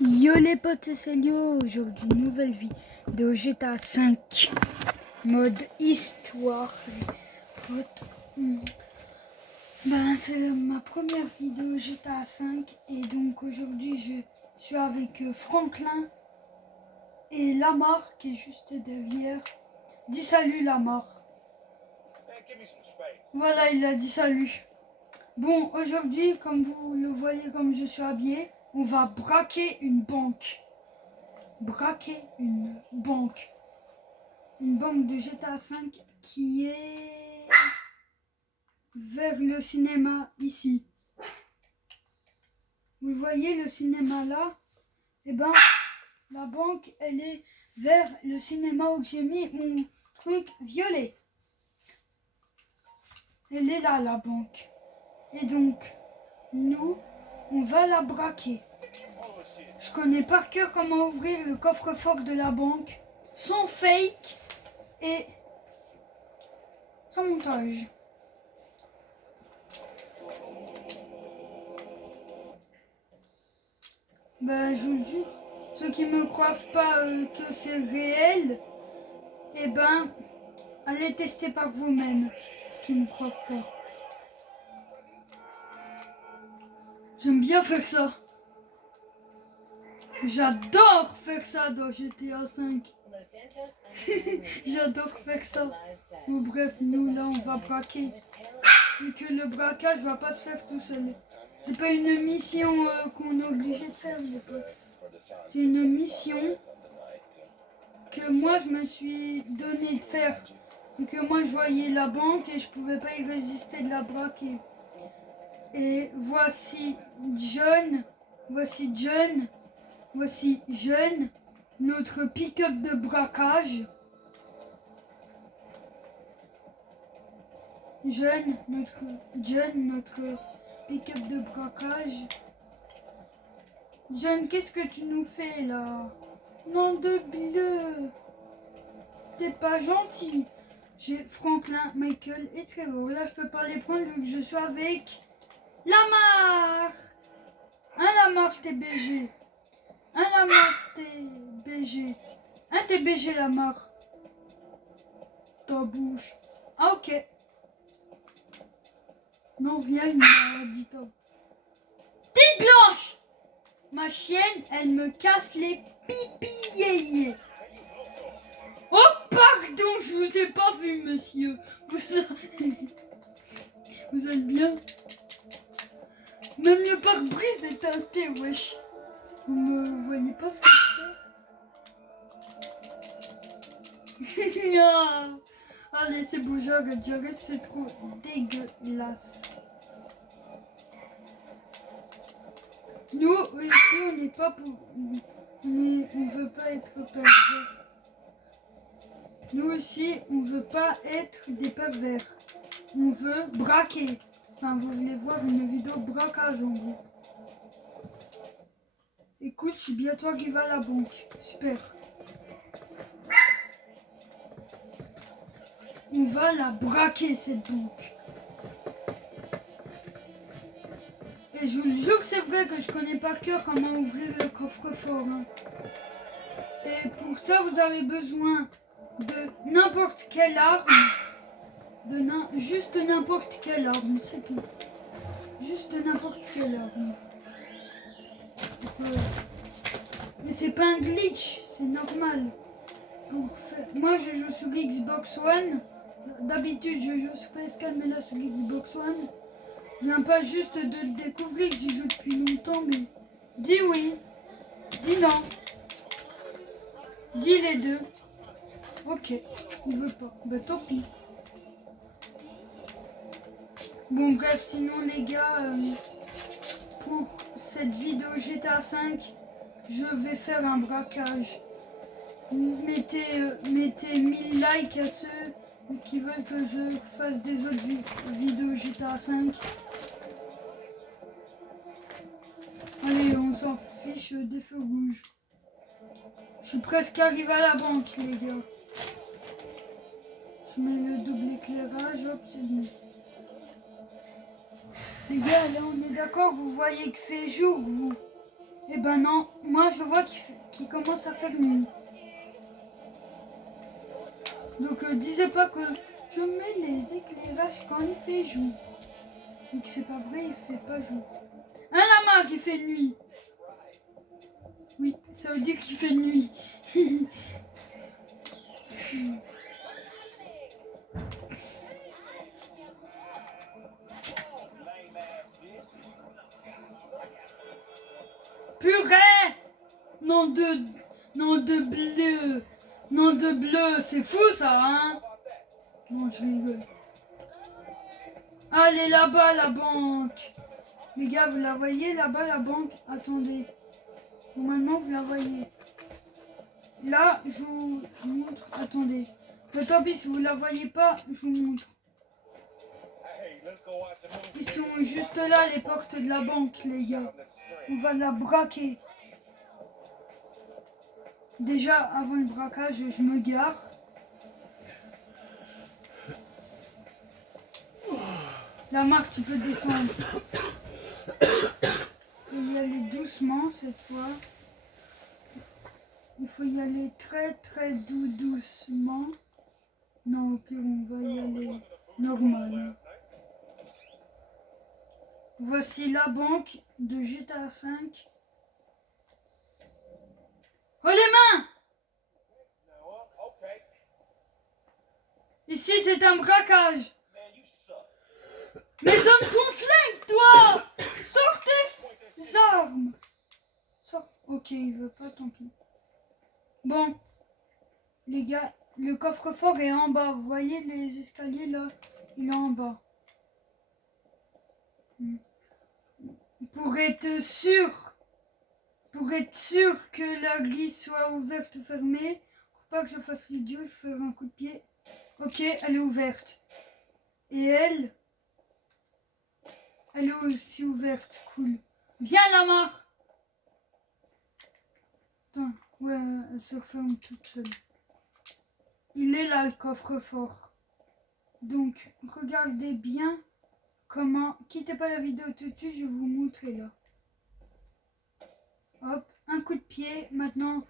Yo les potes, c'est Lio. Aujourd'hui, nouvelle vie de GTA 5 mode histoire. Les potes. C'est ma première vidéo GTA 5 et donc aujourd'hui je suis avec Franklin et Lamar qui est juste derrière. Dis salut Lamar. Voilà, il a dit salut. Bon, aujourd'hui, comme vous le voyez, comme je suis habillé, on va braquer une banque. Braquer une banque. Une banque de GTA 5 qui est vers le cinéma ici. Vous voyez le cinéma là? Eh ben, la banque, elle est vers le cinéma où j'ai mis mon truc violet. Elle est là, la banque. Et donc, nous, on va la braquer. Je connais par cœur comment ouvrir le coffre-fort de la banque sans fake et sans montage. Je vous le jure, ceux qui me croient pas que c'est réel, allez tester par vous-même, ceux qui me croient pas. J'aime bien faire ça. J'adore faire ça dans GTA 5. J'adore faire ça. Bon, bref, nous là on va braquer. Et que le braquage va pas se faire tout seul. C'est pas une mission qu'on est obligé de faire, les potes. C'est une mission que moi je me suis donné de faire. Et que moi je voyais la banque et je pouvais pas y résister de la braquer. Et voici John, notre pick-up de braquage. Notre pick-up de braquage. John, qu'est-ce que tu nous fais là? Nom de bleu! T'es pas gentil. J'ai Franklin, Michael et Trevor. Là, je peux pas les prendre vu que je suis avec Lamar! Un Lamar TBG. Un Lamar TBG. Un TBG Lamar. Ta bouche. Ah, ok. Non, rien, il m'a dit ta. T'es blanche! Ma chienne, elle me casse les pipis. Oh, pardon, je vous ai pas vu, monsieur. Vous êtes bien? Même le pare-brise est teinté, wesh. Vous me voyez pas ce que je fais? Allez, c'est bon, j'arrête, c'est trop dégueulasse. Nous, ici, on n'est pas pour... On veut pas être pervers. Nous, ici, on veut pas être des pervers. On veut braquer. Enfin, vous voulez voir une vidéo braquage, en gros. Écoute, je suis bientôt arrivé à la banque. Super. On va la braquer, cette banque. Et je vous le jure, c'est vrai que je connais par cœur comment ouvrir le coffre-fort. Hein. Et pour ça, vous avez besoin de n'importe quelle arme. Juste n'importe quelle arme, c'est tout. Juste n'importe quelle arme. Mais c'est pas un glitch, c'est normal. Moi, je joue sur Xbox One. D'habitude, je joue sur PS4, mais là, sur Xbox One. Je viens pas juste de le découvrir, j'y joue depuis longtemps, mais... Dis oui, dis non. Dis les deux. Ok, il veut pas. Bah tant pis. Bon bref, sinon les gars, pour cette vidéo GTA 5, je vais faire un braquage. Mettez 1000 likes à ceux qui veulent que je fasse des autres vidéos GTA 5. Allez, on s'en fiche des feux rouges. Je suis presque arrivé à la banque, les gars. Je mets le double éclairage, hop, c'est bon. Les gars, là, on est d'accord, vous voyez que fait jour, vous. Eh ben non, moi je vois qu'il commence à faire nuit. Donc disais pas que je mets les éclairages quand il fait jour. Donc c'est pas vrai, il fait pas jour. Hein la marque, il fait nuit. Oui, ça veut dire qu'il fait nuit. Purée! Nom de bleu. Nom de bleu, c'est fou ça, hein? Non, je rigole. Allez là-bas, la banque. Les gars, vous la voyez là-bas, la banque? Attendez. Normalement, vous la voyez. Là, je vous montre. Attendez. Mais tant pis, si vous la voyez pas, je vous montre. Ils sont juste là, les portes de la banque, les gars. On va la braquer. Déjà, avant le braquage, je me gare. La marche, tu peux descendre. Il faut y aller doucement cette fois. Il faut y aller très doucement. Non, au pire, on va y aller normal. Voici la banque de GTA 5. Oh les mains! Ici, c'est un braquage. Mais donne ton flingue, toi! Sors tes armes! Sors. Ok, il veut pas, tant pis. Bon, les gars, le coffre-fort est en bas. Vous voyez les escaliers là? Il est en bas. Pour être sûr que la grille soit ouverte ou fermée, pour pas que je fasse l'idiot, je ferai un coup de pied. Ok, elle est ouverte. Et elle est aussi ouverte, cool. Viens Lamar! Attends, ouais, elle se referme toute seule. Il est là le coffre-fort. Donc, regardez bien comment... Quittez pas la vidéo tout de suite, je vais vous montrer là. Hop, un coup de pied. Maintenant,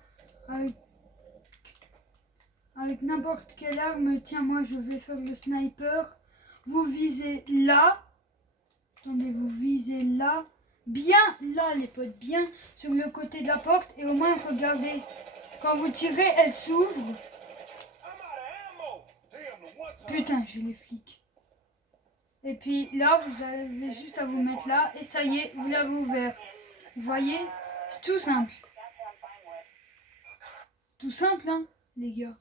avec n'importe quelle arme, tiens, moi je vais faire le sniper. Vous visez là. Attendez, vous visez là. Bien là, les potes, bien sur le côté de la porte. Et au moins, regardez, quand vous tirez, elle s'ouvre. Putain, j'ai les flics. Et puis là, vous avez juste à vous mettre là. Et ça y est, vous l'avez ouvert. Vous voyez? C'est tout simple. Tout simple, hein, les gars.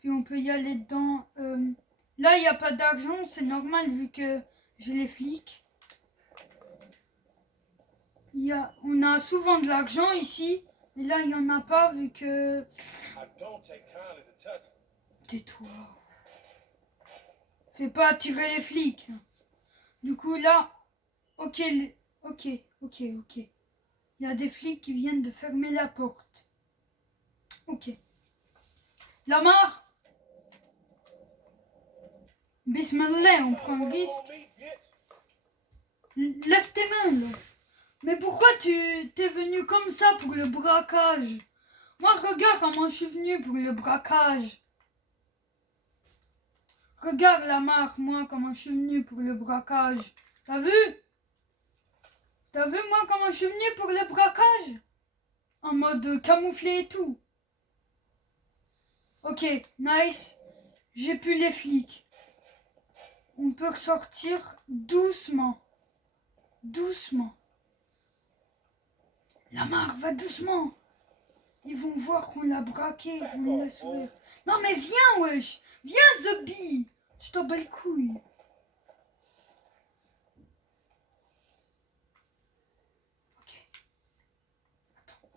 Puis on peut y aller dedans. Là, il n'y a pas d'argent, c'est normal vu que j'ai les flics. On a souvent de l'argent ici, mais là, il n'y en a pas vu que... Tais-toi. Fais pas attirer les flics. Du coup, là, ok. Il y a des flics qui viennent de fermer la porte. Ok. Lamar! Bismillah, on prend le risque. Lève tes mains, là. Mais pourquoi t'es venu comme ça pour le braquage? Moi, regarde comment je suis venu pour le braquage. Regarde Lamar, moi, comment je suis venu pour le braquage. T'as vu? T'as vu, moi, comment je suis venu pour le braquage? En mode camouflé et tout. Ok, nice. J'ai plus les flics. On peut ressortir doucement. Doucement. Lamar, va doucement. Ils vont voir qu'on l'a braqué, on le laisse ouvrir. Non mais viens, wesh. Viens, Zombie. Tu t'en bats les couilles. Ok. Attends.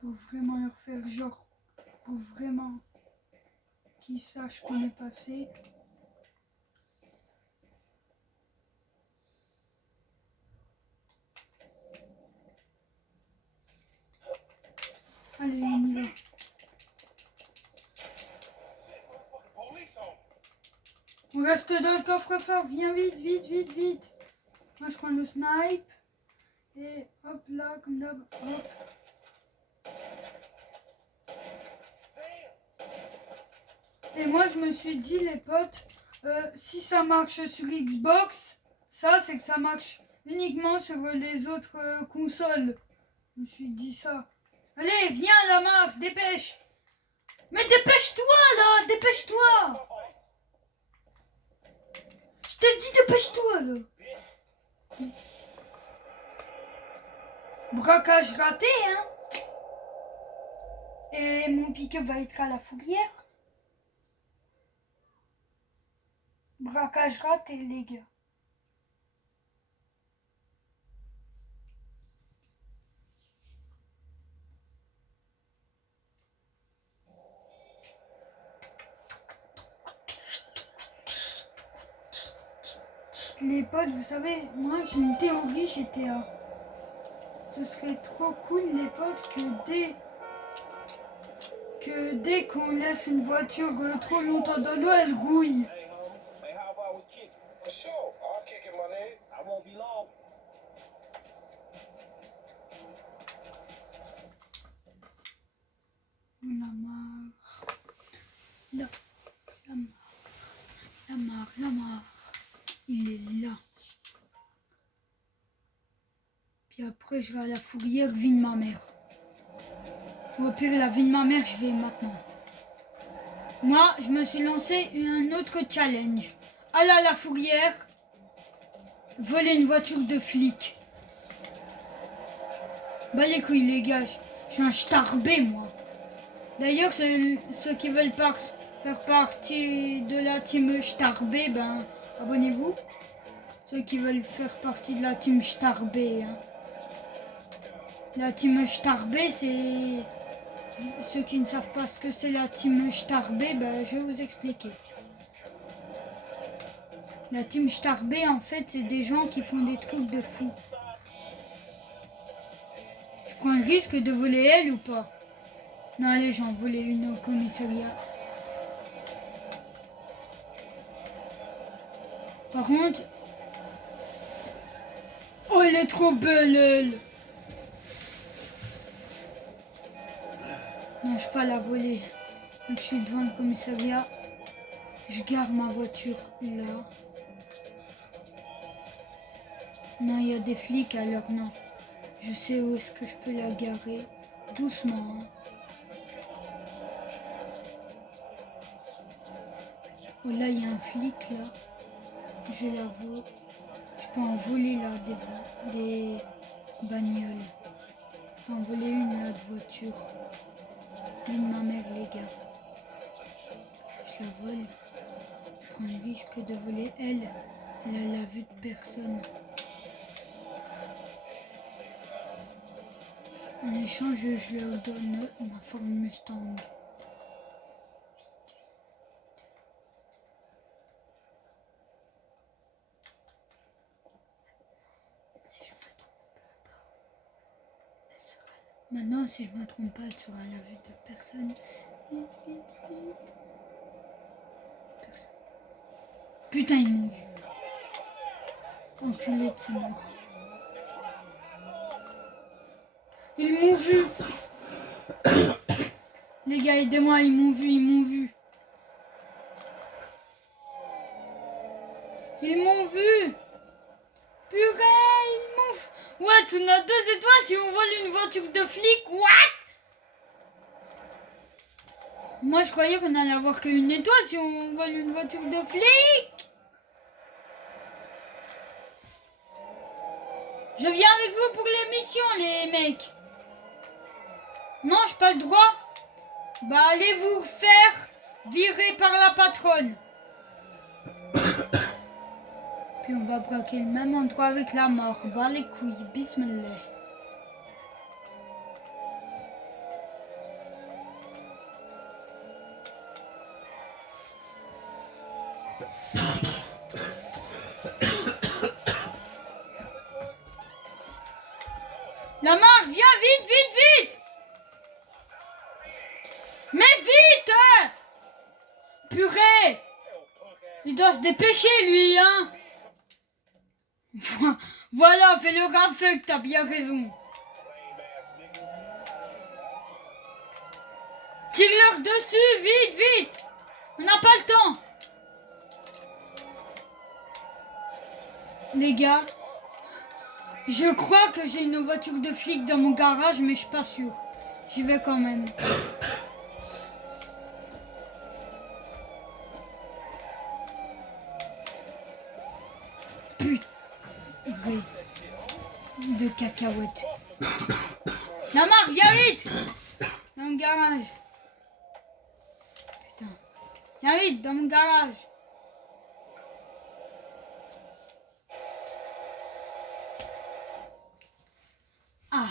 Pour vraiment leur faire genre. Pour vraiment qu'ils sachent qu'on est passé. Allez, on y va. On reste dans le coffre-fort. Viens vite. Moi je prends le snipe. Et hop là, comme d'hab, hop. Et moi je me suis dit les potes, si ça marche sur Xbox, ça c'est que ça marche uniquement sur les autres consoles. Je me suis dit ça. Allez, viens Lamar, dépêche. Mais dépêche-toi là, dépêche-toi. Je t'ai dit dépêche-toi là. Braquage raté, hein. Et mon pick-up va être à la fourrière. Braquage raté, les gars. Les potes, vous savez, moi j'ai une théorie GTA. Ce serait trop cool, les potes, que dès qu'on laisse une voiture trop longtemps dans l'eau, elle rouille. Lamar, il est là. Puis après, je vais à la fourrière, vie de ma mère. Ou au pire, la vie de ma mère, je vais maintenant. Moi, je me suis lancé un autre challenge. Aller à la fourrière, voler une voiture de flic. Bah les couilles, les gars, je suis un starbé, moi. D'ailleurs, ceux qui veulent faire partie de la team starbé, ben, abonnez-vous. Ceux qui veulent faire partie de la team starbé, hein. La team starbé, c'est... Ceux qui ne savent pas ce que c'est la team starbé, ben, je vais vous expliquer. La team starbé, en fait, c'est des gens qui font des trucs de fou. Je prends le risque de voler elle ou pas? Non, allez, j'en volais une au commissariat. Par contre... Oh, elle est trop belle, elle! Non, je peux pas la voler. Donc, je suis devant le commissariat. Je gare ma voiture là. Non, il y a des flics, alors non. Je sais où est-ce que je peux la garer. Doucement, hein. Oh, là, il y a un flic, là. Je la vois. Je peux en voler, là, des bagnoles. Je peux en voler une, là, de voiture. Une de ma mère, les gars. Je la vole. Je prends le risque de voler elle. Elle a la vue de personne. En échange, je leur donne ma Ford Mustang. Maintenant, si je me trompe pas, elle sera à la vue de personne. Vite, vite, vite. Personne. Putain, ils m'ont vu. Enculé de ces morts. Ils m'ont vu. Les gars, aidez-moi, ils m'ont vu, ils m'ont vu. Ils m'ont vu. Purée, ils m'ont vu. What, on a 2 étoiles si on vole une voiture de flic. What? Moi, je croyais qu'on allait avoir qu'une étoile si on vole une voiture de flic. Je viens avec vous pour l'émission, les mecs. Non, j'ai pas le droit. Bah, allez vous faire virer par la patronne. Puis on va braquer le même endroit avec la mort. Bah les couilles, bismillah. La marque, viens vite, vite, vite. Mais vite, hein. Purée. Il doit se dépêcher, lui, hein. Voilà, fais le rafeuille, t'as bien raison. Tire-leur dessus, vite, vite. On n'a pas le temps. Les gars, je crois que j'ai une voiture de flic dans mon garage, mais je suis pas sûr. J'y vais quand même. Putain de cacahuètes. Lamar, viens vite. Dans mon garage. Putain. Viens vite, dans mon garage. Ah.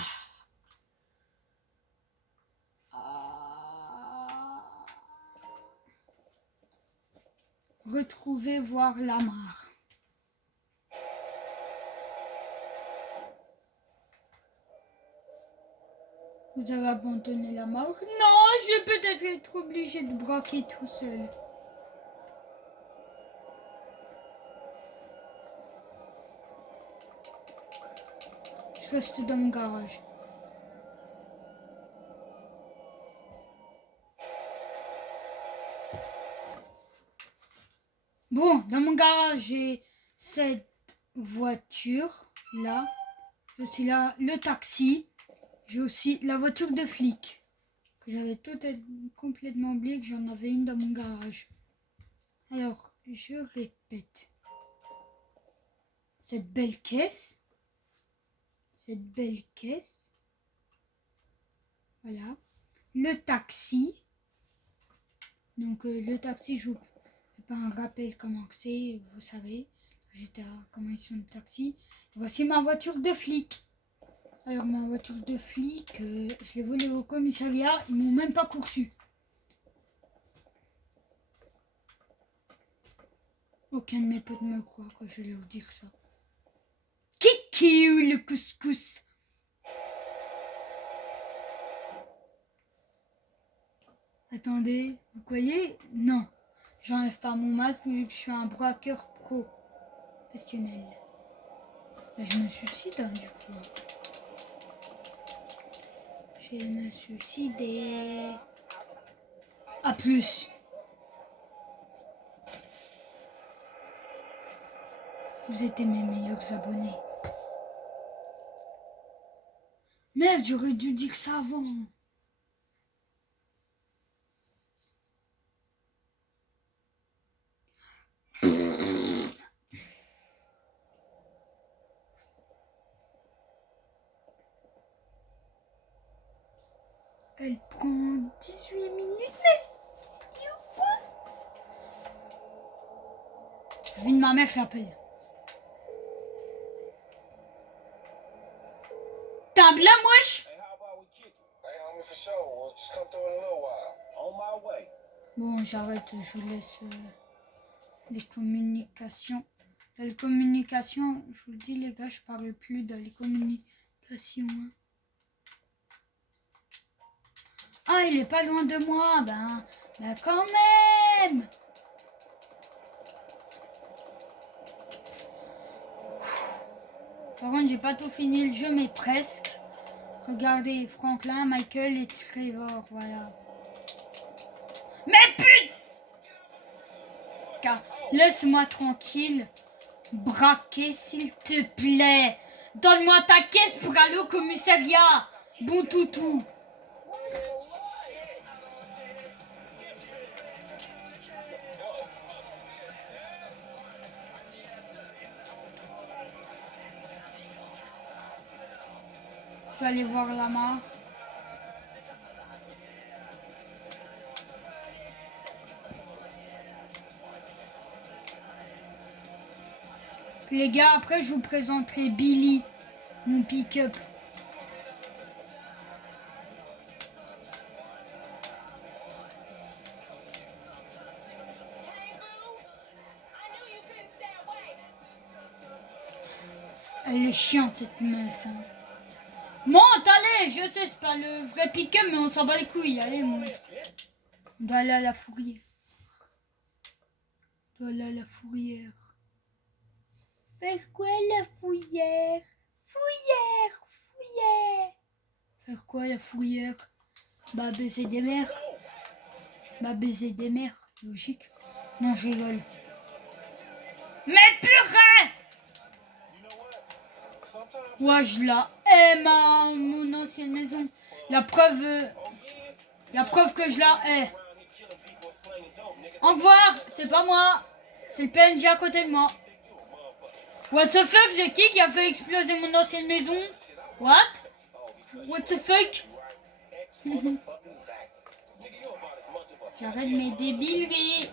Retrouver, voir Lamar. Vous avez abandonné Lamar? Non, je vais peut-être être obligé de braquer tout seul. Je reste dans mon garage. Bon, dans mon garage, j'ai cette voiture là. J'ai aussi là le taxi. J'ai aussi la voiture de flic. Que j'avais complètement oublié que j'en avais une dans mon garage. Alors, je répète. Cette belle caisse. Cette belle caisse. Voilà. Le taxi. Donc, le taxi, je vous fais pas un rappel comment c'est, vous savez. J'étais à comment ils sont de taxi. Et voici ma voiture de flic. Alors, ma voiture de flic, je l'ai volée au commissariat. Ils m'ont même pas poursu. Aucun de mes potes me croit quand je vais leur dire ça. Kiki ou le couscous. Attendez, vous voyez? Non. J'enlève pas mon masque vu que je suis un braqueur professionnel. Là, je me suicide hein, du coup. Je me suicider. A plus. Vous êtes mes meilleurs abonnés. Merde, j'aurais dû dire ça avant. Elle prend 18 minutes. Je viens de ma mère, je l'appelle. T'as un blanc, wesh? Bon, j'arrête, je vous laisse les communications. Dans les communications, je vous le dis les gars, je parle plus dans les communications. Hein. Ah, il est pas loin de moi, ben quand même. Par contre, j'ai pas tout fini le jeu, mais presque. Regardez, Franklin, Michael et Trevor, voilà. Mais putain! Laisse-moi tranquille. Braquer, s'il te plaît. Donne-moi ta caisse pour aller au commissariat. Bon toutou. Je vais aller voir Lamar. Les gars, après je vous présenterai Billy, mon pick-up. Elle est chiante cette meuf. Hein. Monte, allez, je sais, c'est pas le vrai pick-up, mais on s'en bat les couilles. Allez, monte. On doit aller à la fourrière. On doit aller à la fourrière. Faire quoi la fouillère? Fouillère. Faire quoi la fouillère? Bah baiser des mères. Logique. Non, je rigole. Mais purée! Ouais, je la hais, mon ancienne maison. La preuve que je la hais. Au revoir, c'est pas moi. C'est le PNJ à côté de moi. What the fuck, c'est qui a fait exploser mon ancienne maison? What the fuck? J'arrête mes débileries.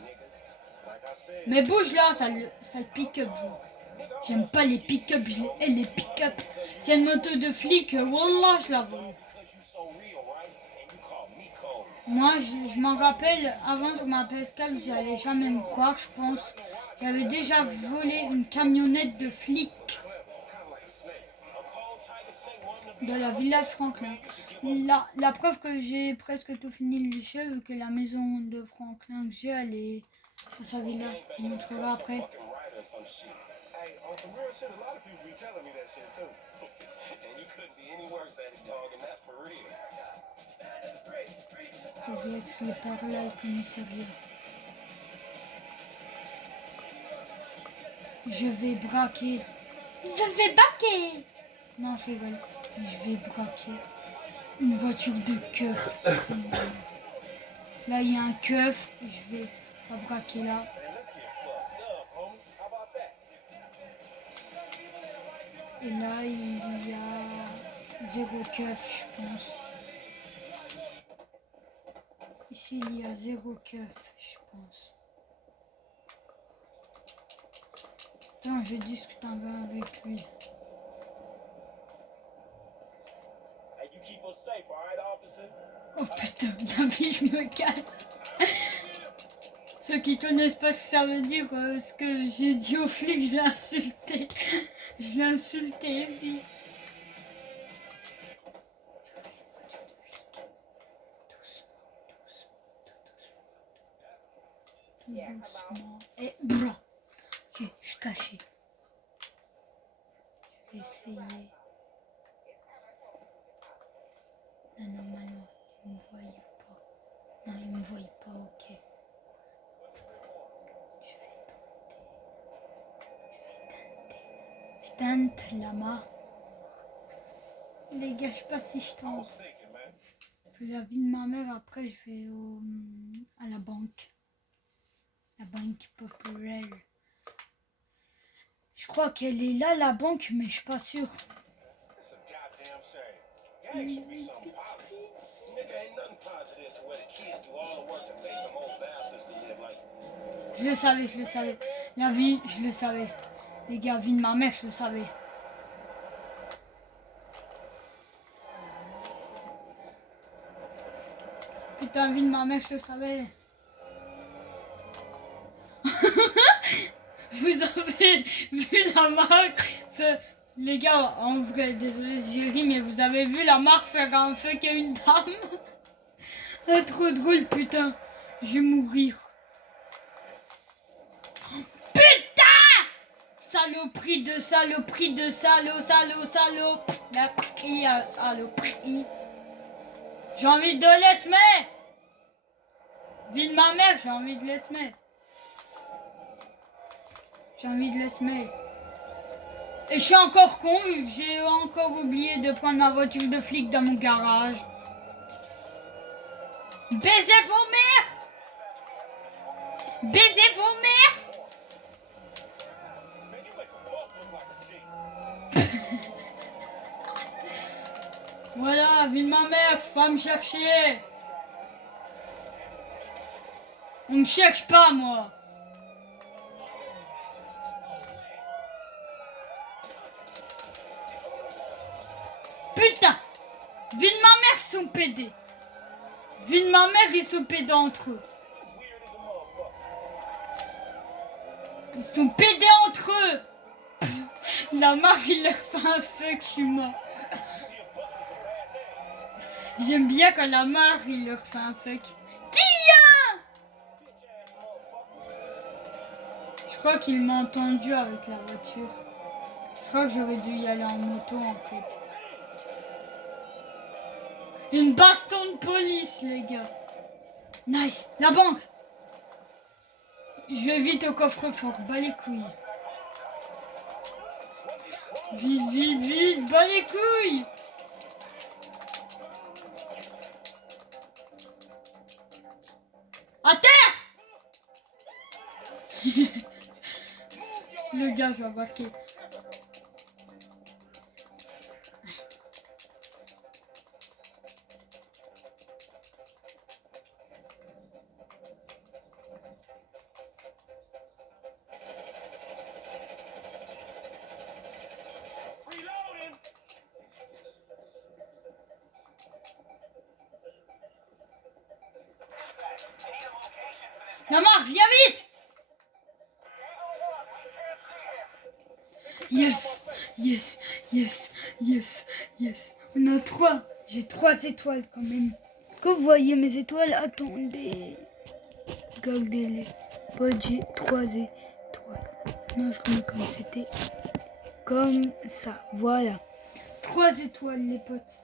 Mais bouge là, ça le pick-up. J'aime pas les pick-up, je hais les pick-up. C'est une moto de flic, wallah, je la vois. Moi, je m'en rappelle, avant sur ma PS4, vous allez jamais me croire, je pense. J'avais déjà volé une camionnette de flic de la villa de Franklin. La preuve que j'ai presque tout fini le chef, que la maison de Franklin que j'ai, elle est à sa villa. Je vous montrerai après. Yes, il est par là le commissariat. Je vais braquer. Non, je rigole. Je vais braquer une voiture de keuf. Là, il y a un keuf. Je vais la braquer là. Et là, il y a 0 keuf, je pense. Ici, il y a 0 keuf, je pense. Attends, je discute un peu avec lui. Oh putain, la vie, je me casse. Ceux qui connaissent pas ce que ça veut dire, ce que j'ai dit au flic, je l'ai insulté. Je l'ai insulté, puis... Tout doucement. Et blanc. Ok, je suis caché. Je vais essayer. Là, normalement, il ne me voyait pas. Non, il ne me voyait pas, ok. Je vais tenter. Je tente, lama. Les gars, je sais pas si je tente. Parce que la vie de ma mère, après, je vais à la banque. La banque populaire. Je crois qu'elle est là, la banque, mais je suis pas sûre. Je le savais. La vie, je le savais. Les gars, vie de ma mère, je le savais. Putain, vie de ma mère, je le savais. Vous avez vu la marque? Les gars, en vrai, désolé si j'ai ri, mais vous avez vu la marque faire un fuck à une dame? Ah, trop drôle, putain. Je vais mourir. Putain! Saloperie de salaud. La prie à saloperie. J'ai envie de laisser mettre. Vie de ma mère, j'ai envie de laisser mettre. Et je suis encore con, j'ai encore oublié de prendre ma voiture de flic dans mon garage. Baisez vos mères! Voilà, vie de ma mère, faut pas me chercher. On me cherche pas, moi. Putain! Vie de ma mère, ils sont pédés. Vie de ma mère, ils sont pédés entre eux. Ils sont pédés entre eux. La marque, il leur fait un fuck, je suis mort. J'aime bien quand la marque, il leur fait un fuck. Tiens! Je crois qu'il m'a entendu avec la voiture. crois que j'aurais dû y aller en moto en fait. Une baston de police, les gars. Nice. La banque. Je vais vite au coffre-fort. Bas les couilles. Vite, vite, vite. Bas les couilles. À terre. Le gars va marquer. Lamar, viens vite. Yes, yes, yes, yes, yes. On a 3. J'ai 3 étoiles quand même. Quand vous voyez mes étoiles, attendez. Regardez-les. Pote, j'ai 3 étoiles. Non, je remets comme c'était. Comme ça, voilà. 3 étoiles, les potes.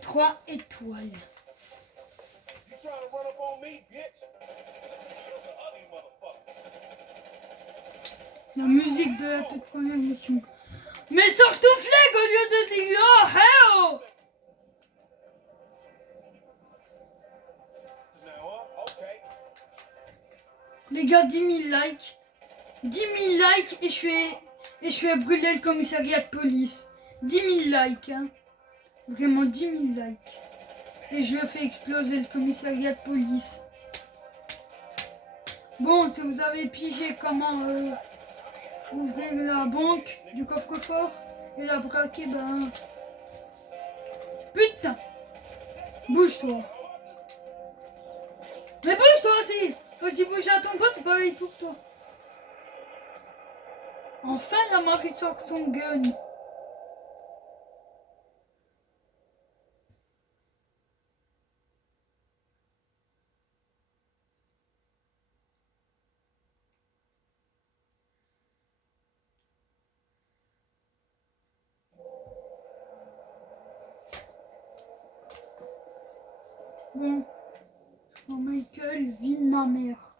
3 étoiles. La musique de la toute première mission. Mais surtout flag au lieu de dire oh hell. Les gars, 10 000 likes. 10 000 likes et je vais brûler le commissariat de police. 10 000 likes, hein. Vraiment 10 000 likes. Et je fais exploser le commissariat de police. Bon, si vous avez pigé comment ouvrir la banque du coffre-fort et la braquer, ben... Putain! Bouge-toi! Mais bouge-toi aussi! Quand je dis bouger à ton pote, c'est pareil pour toi. Enfin, la Marie sort son gun. Bon. Oh Michael, vie de ma mère.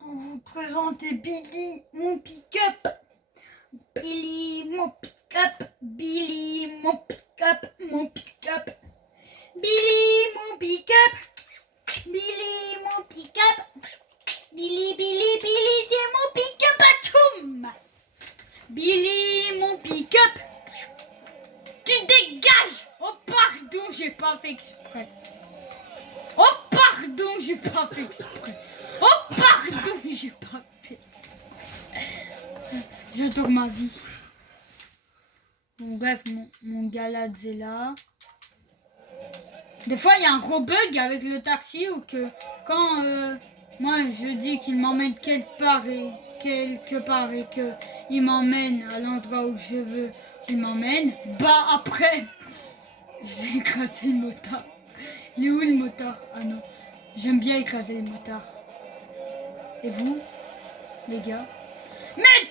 On vous présente Billy, mon pick-up. Billy, mon pick-up. Billy, mon pick-up. Mon pick-up. Billy, mon pick-up. Billy, mon pick-up. Billy, Billy, Billy, c'est mon pick-up à choum. Billy, mon pick-up. Tu dégages. Oh pardon, j'ai pas fait exprès. Oh pardon, j'ai pas fait exprès. Oh pardon, j'ai pas fait exprès. J'adore ma vie. Bon bref, mon Galad est là. Des fois il y a un gros bug avec le taxi ou que quand moi je dis qu'il m'emmène quelque part et que il m'emmène à l'endroit où je veux qu'il m'emmène, bah après j'ai écrasé le motard. Il est où le motard? Ah non, j'aime bien écraser le motard. Et vous, les gars? Mais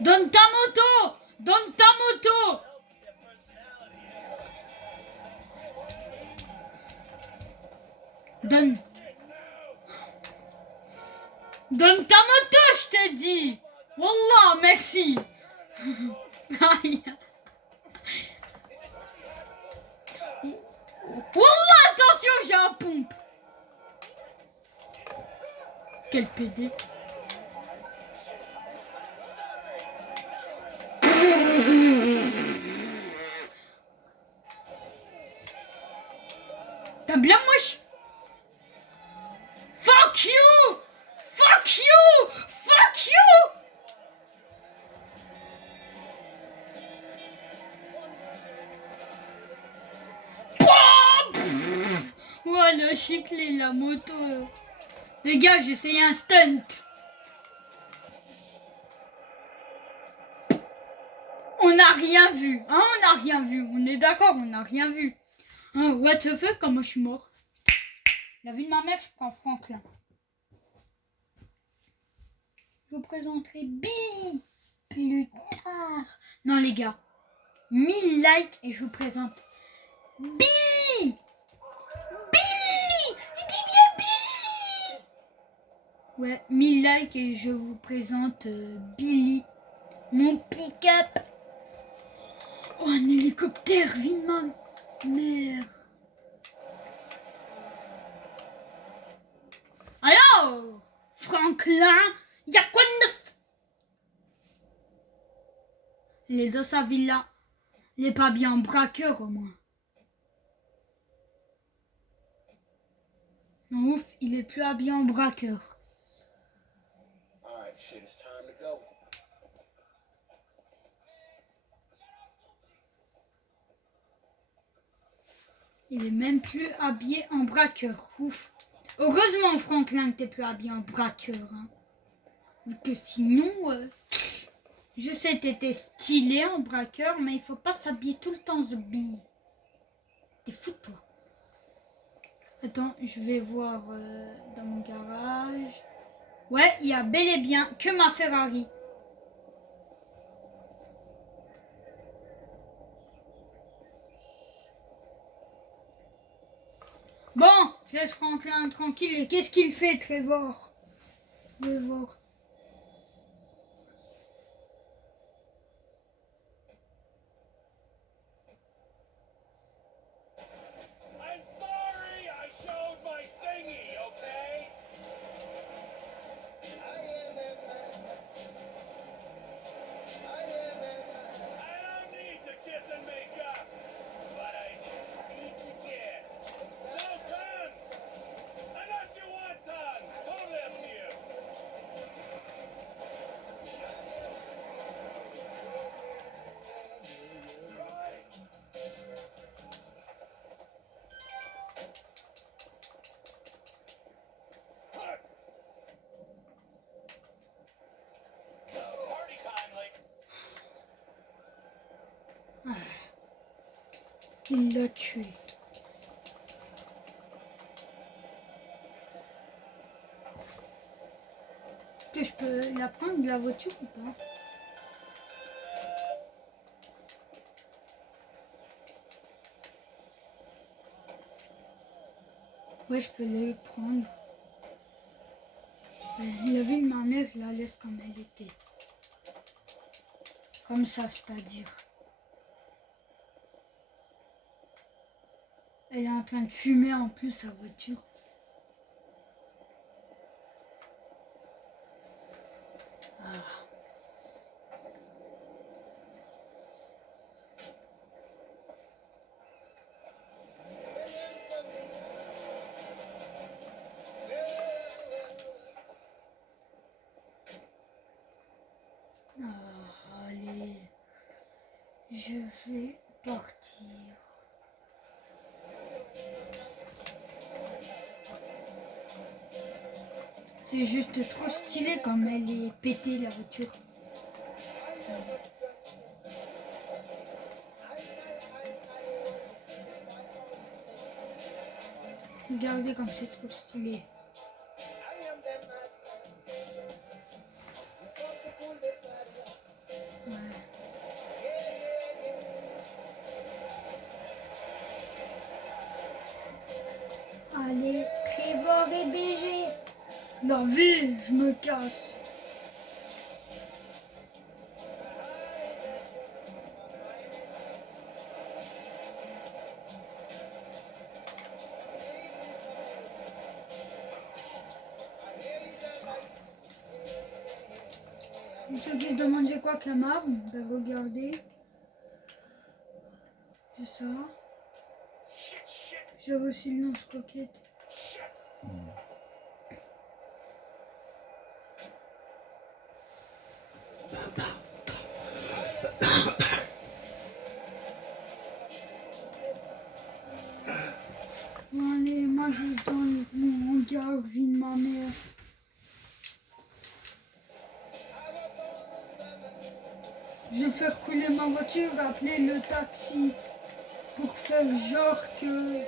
donne ta moto! Donne ta moto! Donne ta moto, je t'ai dit! Wallah, merci! Wallah, attention, j'ai un pompe! Quel PD! T'as bien moche? Fuck you! Fuck you! Fuck you! Voilà, chiclé la moto. Les gars, j'ai essayé un stunt. On n'a rien vu. Hein, on n'a rien vu. On est d'accord, on n'a rien vu. What the fuck, comment je suis mort? La vie de ma mère, je prends Franklin. Je vous présenterai Billy plus tard. Non les gars, 1000 likes et je vous présente Billy. Billy, il dit bien Billy. Ouais, 1000 likes et je vous présente Billy, mon pick-up. Oh, un hélicoptère, vie de ma mère. Alors, Franklin, y a quoi de neuf? Il est dans sa villa. Il est pas bien braqueur au moins. Non, ouf, il est plus habillé en braqueur. Il est même plus habillé en braqueur. Ouf. Heureusement, Franklin, que t'es plus habillé en braqueur. Hein. Que sinon, je sais, t'étais stylé en braqueur, mais il faut pas s'habiller tout le temps de billes. T'es fou, toi. Attends, je vais voir dans mon garage. Ouais, il y a bel et bien que ma Ferrari. Bon, je laisse Franklin tranquille. Et qu'est-ce qu'il fait, Trevor? Je vais voir. Il l'a tué. Est-ce que je peux la prendre de la voiture ou pas? Ouais, je peux le prendre. La vie de ma mère, je la laisse comme elle était. Comme ça, c'est-à-dire. Elle est en train de fumer en plus sa voiture. Ah. Allez, je vais partir. C'est juste trop stylé comme elle est pétée la voiture. Regardez comme c'est trop stylé. Ouais. Allez, Trevor et BG. La vie, je me casse. Ceux qui se demandent j'ai quoi comme arme, ben regardez. C'est ça. J'avais aussi le lance-roquette. Allez, moi je vais dans mon hangar, vie de ma mère. Je vais faire couler ma voiture, appeler le taxi. pour faire genre que...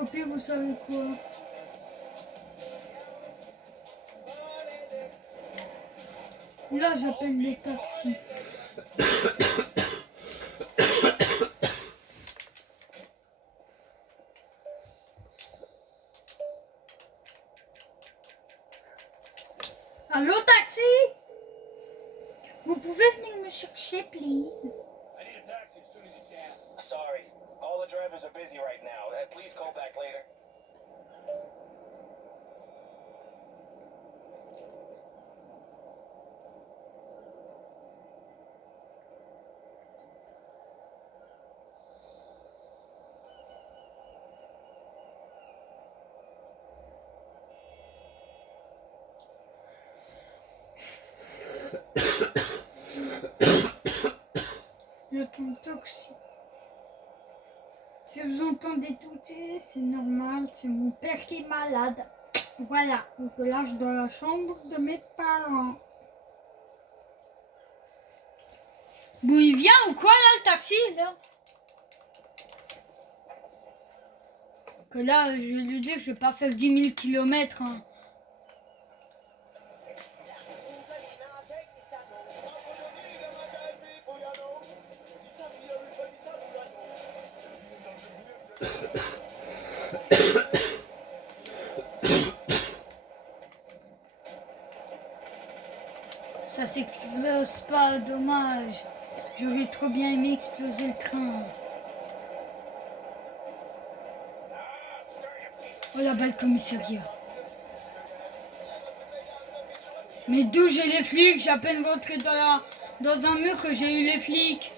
Au pire, vous savez quoi? Là, j'appelle le taxi. Allô, taxi? Vous pouvez venir me chercher, please? I need a taxi as soon as you can. Sorry, all the drivers are busy right now. Please call back later. J'attends le taxi. Si vous entendez touter, c'est normal, c'est mon père qui est malade. Voilà, donc là je suis dans la chambre de mes parents. Bon, il vient ou quoi là le taxi là? Que là, je vais lui dire que je vais pas faire 10 000 km. Hein. Ça s'explose pas, dommage. J'aurais trop bien aimé exploser le train. Oh là-bas le commissariat. Mais d'où j'ai les flics? J'ai à peine rentré dans un mur que j'ai eu les flics.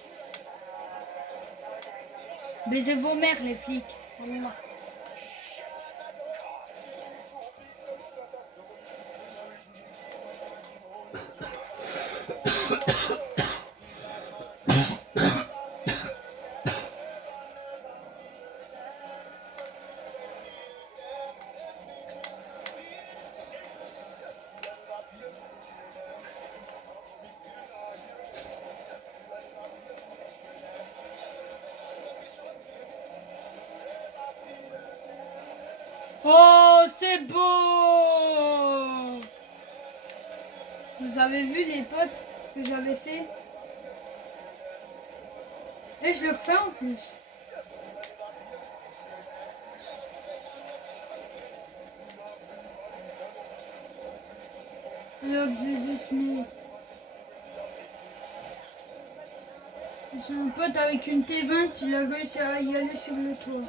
Baisez vos mères les flics. Voilà. Oh, c'est beau! Vous avez vu les potes, ce que j'avais fait? Et je le refais en plus. Et hop, je les ai semés. J'ai un pote avec une T20, il a réussi à y aller sur le toit.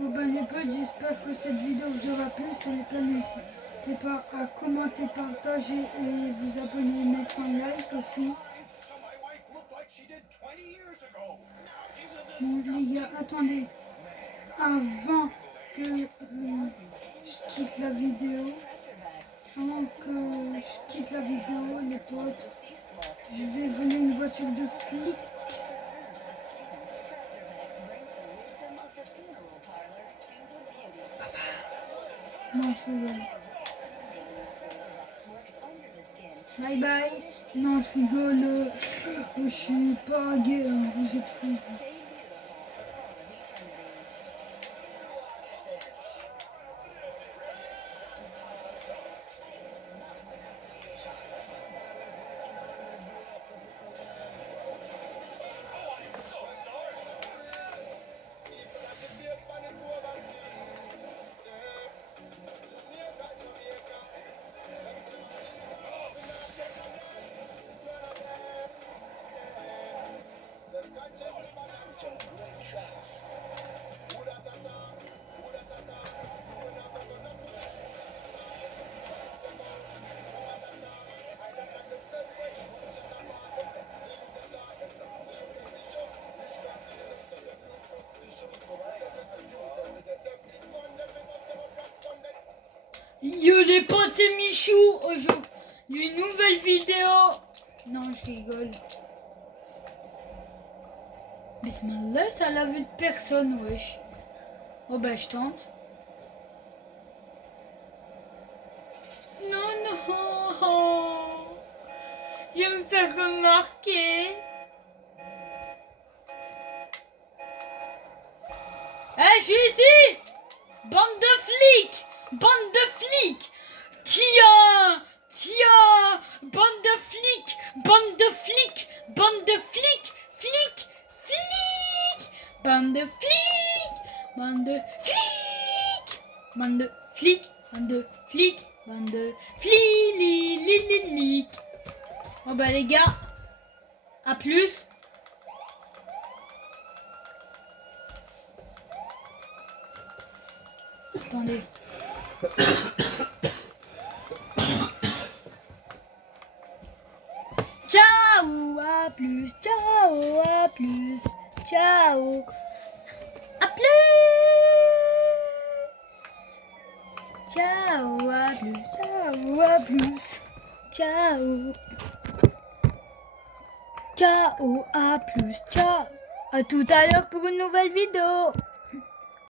Bon ben les potes, j'espère que cette vidéo vous aura plu. Si c'est le cas, n'hésitez pas à commenter, partager et vous abonner et mettre un like aussi. Bon les gars, attendez, avant que je quitte la vidéo, les potes, je vais voler une voiture de flic. Non, je rigole. Bye bye. Non, je rigole. Je suis pas gay, hein, vous êtes fous. Yo les potes, c'est Michou. Aujourd'hui, une nouvelle vidéo. Non, je rigole. Bismillah, ça la vue de personne, wesh. Oh bah je tente. Non, non. Je vais me faire remarquer. Je suis ici. Bande de flics. Bande de flics. Tiens. Tiens. Bande de flics. Bande de flics. Bande de flics. Flics. Flics. Bande de flics. Bande de flics. Bande de flics. Bande de flics. Bande de flics. Bon bah les gars, à plus. Attendez. Ciao, à plus, ciao, à plus, ciao, à plus. Ciao, à plus, ciao, à plus, ciao. Ciao, à plus, ciao. À tout à l'heure pour une nouvelle vidéo.